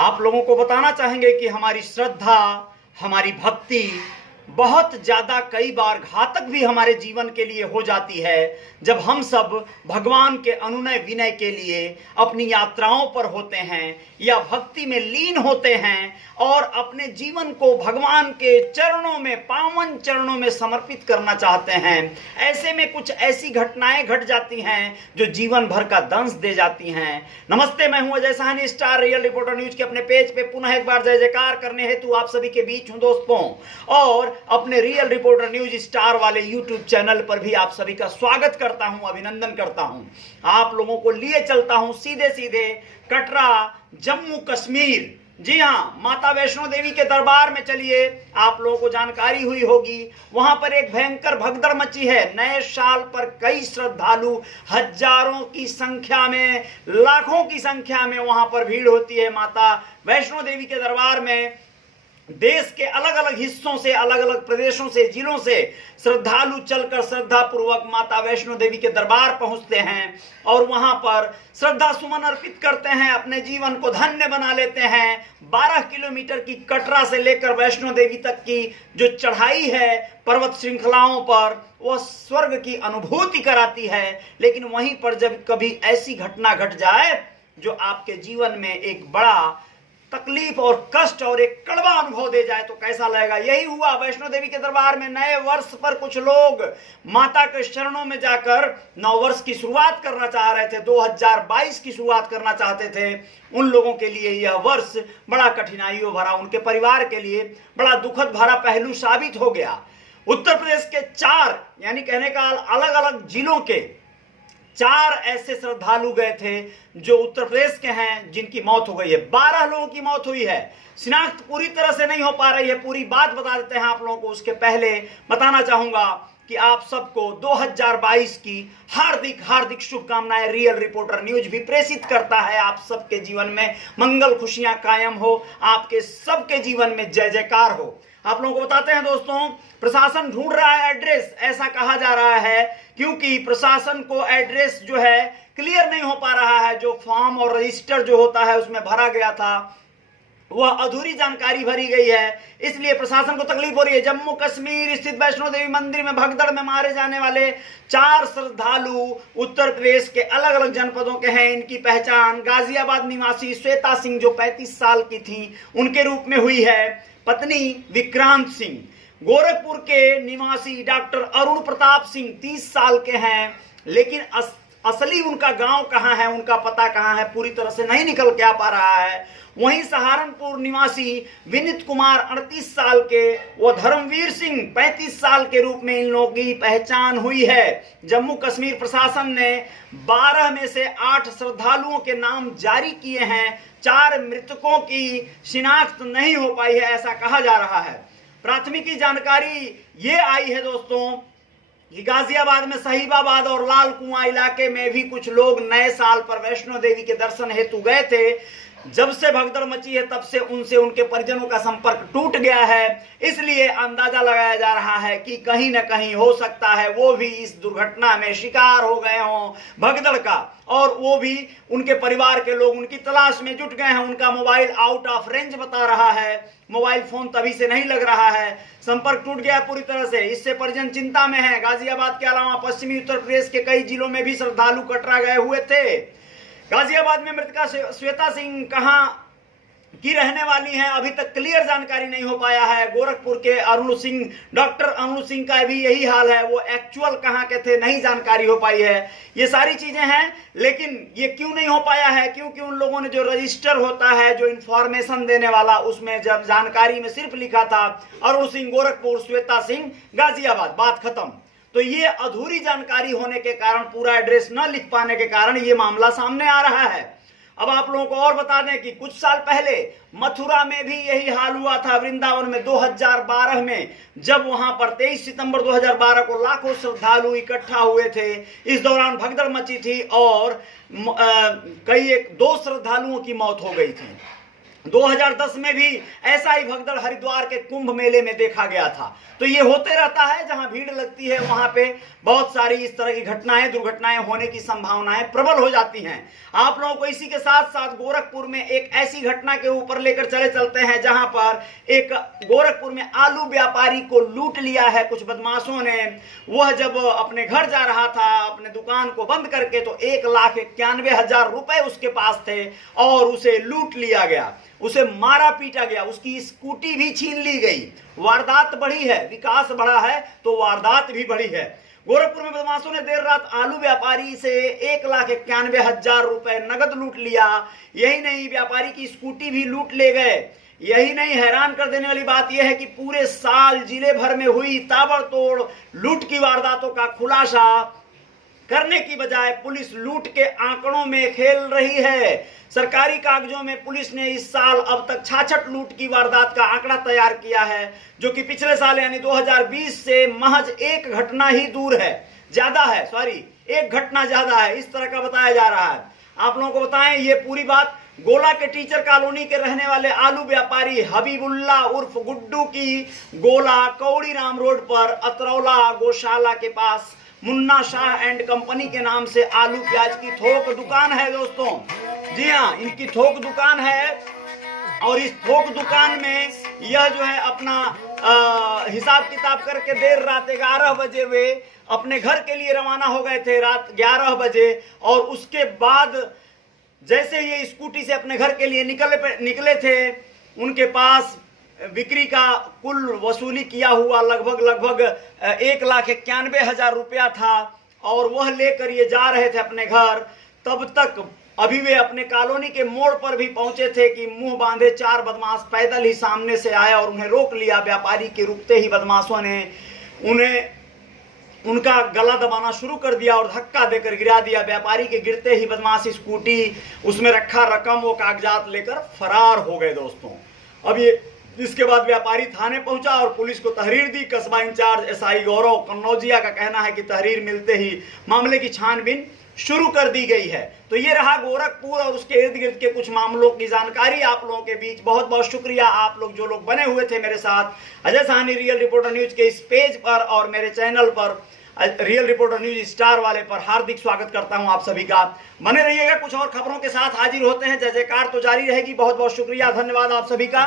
आप लोगों को बताना चाहेंगे कि हमारी श्रद्धा, हमारी भक्ति बहुत ज़्यादा कई बार घातक भी हमारे जीवन के लिए हो जाती है जब हम सब भगवान के अनुनय विनय के लिए अपनी यात्राओं पर होते हैं या भक्ति में लीन होते हैं और अपने जीवन को भगवान के चरणों में, पावन चरणों में समर्पित करना चाहते हैं। ऐसे में कुछ ऐसी घटनाएं घट जाती हैं जो जीवन भर का दंश दे जाती हैं। नमस्ते, मैं हूं Ajay Sahni, star real reporter news के अपने पेज पे पुनः एक बार जय जयकार करने हेतु आप सभी के बीच हूं दोस्तों, और अपने रियल रिपोर्टर न्यूज स्टार वाले यूट्यूब चैनल पर भी आप सभी का स्वागत करता हूं, अभिनंदन करता हूं। आप लोगों को लिए चलता हूं सीधे सीधे कटरा, जम्मू कश्मीर। जी हां, माता वैष्णो देवी के दरबार में चलिए। आप लोगों को जानकारी हुई होगी, वहां पर एक भयंकर भगदड़ मची है। नए साल पर कई श्रद्धालु हजारों की संख्या में, लाखों की संख्या में वहां पर भीड़ होती है माता वैष्णो देवी के दरबार में। देश के अलग अलग हिस्सों से, अलग अलग प्रदेशों से, जिलों से श्रद्धालु चलकर श्रद्धा पूर्वक माता वैष्णो देवी के दरबार पहुंचते हैं और वहां पर श्रद्धा सुमन अर्पित करते हैं, अपने जीवन को धन्य बना लेते हैं। 12 किलोमीटर की कटरा से लेकर वैष्णो देवी तक की जो चढ़ाई है पर्वत श्रृंखलाओं पर, वह स्वर्ग की अनुभूति कराती है। लेकिन वहीं पर जब कभी ऐसी घटना घट जाए जो आपके जीवन में एक बड़ा तकलीफ और कष्ट और एक कड़वा अनुभव दे जाए तो कैसा लगेगा। यही हुआ वैष्णो देवी के दरबार में। नए वर्ष पर कुछ लोग माता के चरणों में जाकर नव वर्ष की शुरुआत करना चाह रहे थे, 2022 की शुरुआत करना चाहते थे। उन लोगों के लिए यह वर्ष बड़ा कठिनाइयों भरा, उनके परिवार के लिए बड़ा दुखद भरा पहलू साबित हो गया। उत्तर प्रदेश के 4, यानी कहने का अलग अलग जिलों के 4 ऐसे श्रद्धालु गए थे जो उत्तर प्रदेश के हैं, जिनकी मौत हो गई है। 12 लोगों की मौत हुई है। शिनाख्त पूरी तरह से नहीं हो पा रही है, पूरी बात बता देते हैं आप लोगों को। उसके पहले बताना चाहूंगा कि आप सबको 2022 की हार्दिक हार्दिक शुभकामनाएं रियल रिपोर्टर न्यूज भी प्रेषित करता है। आप सबके जीवन में मंगल खुशियां कायम हो, आपके सबके जीवन में जय जयकार हो। आप लोगों को बताते हैं दोस्तों, प्रशासन ढूंढ रहा है एड्रेस, ऐसा कहा जा रहा है, क्योंकि प्रशासन को एड्रेस जो है क्लियर नहीं हो पा रहा है। जो फॉर्म और रजिस्टर जो होता है उसमें भरा गया था, वह अधूरी जानकारी भरी गई है, इसलिए प्रशासन को तकलीफ हो रही है। जम्मू कश्मीर स्थित वैष्णो देवी मंदिर में भगदड़ में मारे जाने वाले 4 श्रद्धालु उत्तर प्रदेश के अलग अलग जनपदों के हैं। इनकी पहचान गाजियाबाद निवासी श्वेता सिंह, जो 35 साल की थी, उनके रूप में हुई है। पत्नी विक्रांत सिंह। गोरखपुर के निवासी डॉक्टर अरुण प्रताप सिंह 30 साल के हैं, लेकिन असली उनका गांव कहां है, उनका पता कहां है, पूरी तरह से नहीं निकल के आ पा रहा है। वहीं सहारनपुर निवासी विनीत कुमार 38 साल के, वो धर्मवीर सिंह 35 साल के रूप में इन लोगों की पहचान हुई है। जम्मू कश्मीर प्रशासन ने 12 में से 8 श्रद्धालुओं के नाम जारी किए हैं। 4 मृतकों की शिनाख्त नहीं हो पाई है, ऐसा कहा जा रहा है। प्राथमिकी जानकारी ये आई है दोस्तों कि गाजियाबाद में सहीबाबाद और लाल कुआं इलाके में भी कुछ लोग नए साल पर वैष्णो देवी के दर्शन हेतु गए थे। जब से भगदड़ मची है तब से उनसे उनके परिजनों का संपर्क टूट गया है। इसलिए अंदाजा लगाया जा रहा है कि कहीं न कहीं हो सकता है वो भी इस दुर्घटना में शिकार हो गए हों भगदड़ का, और वो भी उनके परिवार के लोग उनकी तलाश में जुट गए हैं। उनका मोबाइल आउट ऑफ रेंज बता रहा है, मोबाइल फोन तभी से नहीं लग रहा है, संपर्क टूट गया पूरी तरह से। इससे परिजन चिंता में है। गाजियाबाद के अलावा पश्चिमी उत्तर प्रदेश के कई जिलों में भी श्रद्धालु कटरा गए हुए थे। गाजियाबाद में मृतका श्वेता सिंह कहां की रहने वाली हैं, अभी तक क्लियर जानकारी नहीं हो पाया है। गोरखपुर के अरुण सिंह, डॉक्टर अरुण सिंह का भी यही हाल है, वो एक्चुअल कहां के थे नहीं जानकारी हो पाई है। ये सारी चीजें हैं, लेकिन ये क्यों नहीं हो पाया है? क्योंकि उन लोगों ने जो रजिस्टर होता है, जो इंफॉर्मेशन देने वाला, उसमें जब जानकारी में सिर्फ लिखा था अरुण सिंह गोरखपुर, श्वेता सिंह गाजियाबाद, बात खत्म। तो ये अधूरी जानकारी होने के कारण, पूरा एड्रेस न लिख पाने के कारण ये मामला सामने आ रहा है। अब आप लोगों को और बता दें कि कुछ साल पहले मथुरा में भी यही हाल हुआ था, वृंदावन में 2012 में, जब वहां पर 23 सितंबर 2012 को लाखों श्रद्धालु इकट्ठा हुए थे। इस दौरान भगदड़ मची थी और 2 श्रद्धालुओं की मौत हो गई थी। 2010 में भी ऐसा ही भगदड़ हरिद्वार के कुंभ मेले में देखा गया था। तो ये होते रहता है, जहां भीड़ लगती है वहां पे बहुत सारी इस तरह की घटनाएं, दुर्घटनाएं होने की संभावनाएं प्रबल हो जाती हैं। आप लोगों को इसी के साथ साथ गोरखपुर में एक ऐसी घटना के ऊपर लेकर चलते हैं, जहां पर एक गोरखपुर में आलू व्यापारी को लूट लिया है कुछ बदमाशों ने। वह जब अपने घर जा रहा था अपने दुकान को बंद करके, तो 1,91,000 रुपए उसके पास थे और उसे लूट लिया गया, उसे मारा पीटा गया, उसकी स्कूटी भी छीन ली गई। वारदात बढ़ी है, विकास बढ़ा है तो वारदात भी बढ़ी है। गोरखपुर में बदमाशों ने देर रात आलू व्यापारी से 1,91,000 रुपए नगद लूट लिया। यही नहीं, व्यापारी की स्कूटी भी लूट ले गए। यही नहीं, हैरान कर देने वाली बात यह है कि पूरे साल जिले भर में हुई ताबड़तोड़ लूट की वारदातों का खुलासा करने की बजाय पुलिस लूट के आंकड़ों में खेल रही है। सरकारी कागजों में पुलिस ने इस साल अब तक 66 लूट की वारदात का आंकड़ा तैयार किया है, जो कि पिछले साल यानी 2020 से महज एक घटना ही दूर है, ज्यादा है, सॉरी एक घटना ज्यादा है, इस तरह का बताया जा रहा है। आप लोगों को बताएं, ये पूरी बात गोला के टीचर कॉलोनी के रहने वाले आलू व्यापारी हबीबुल्ला उर्फ गुड्डू की गोला कौड़ी राम रोड पर अतरौला गौशाला के पास मुन्ना शाह एंड कंपनी के नाम से आलू प्याज की थोक दुकान है दोस्तों। जी हाँ, इनकी थोक दुकान है और इस थोक दुकान में यह जो है अपना हिसाब किताब करके देर रात 11 बजे वे अपने घर के लिए रवाना हो गए थे, रात 11 बजे। और उसके बाद जैसे ये स्कूटी से अपने घर के लिए निकले थे, उनके पास बिक्री का कुल वसूली किया हुआ लगभग 1,91,000 रुपया था और वह लेकर ये जा रहे थे अपने घर। तब तक अभी वे अपने कॉलोनी के मोड़ पर भी पहुंचे थे कि मुंह बांधे 4 बदमाश पैदल ही सामने से आए और उन्हें रोक लिया। व्यापारी के रुकते ही बदमाशों ने उनका गला दबाना शुरू कर दिया और धक्का देकर गिरा दिया। व्यापारी के गिरते ही बदमाश स्कूटी, उसमें रखा रकम, वो कागजात लेकर फरार हो गए दोस्तों। अब ये इसके बाद व्यापारी थाने पहुंचा और पुलिस को तहरीर दी। कस्बा इंचार्ज एसआई गौरव कन्नौजिया का कहना है कि तहरीर मिलते ही मामले की छानबीन शुरू कर दी गई है। तो ये रहा गोरखपुर और उसके इर्द गिर्द के कुछ मामलों की जानकारी आप लोगों के बीच। बहुत बहुत शुक्रिया आप लोग जो लोग बने हुए थे मेरे साथ Ajay Sahni real reporter news के इस पेज पर और मेरे चैनल पर रियल रिपोर्टर न्यूज स्टार वाले पर हार्दिक स्वागत करता हूं आप सभी का। बने रहिएगा, कुछ और खबरों के साथ हाजिर होते हैं। जय जयकार तो जारी रहेगी। बहुत बहुत शुक्रिया, धन्यवाद आप सभी का।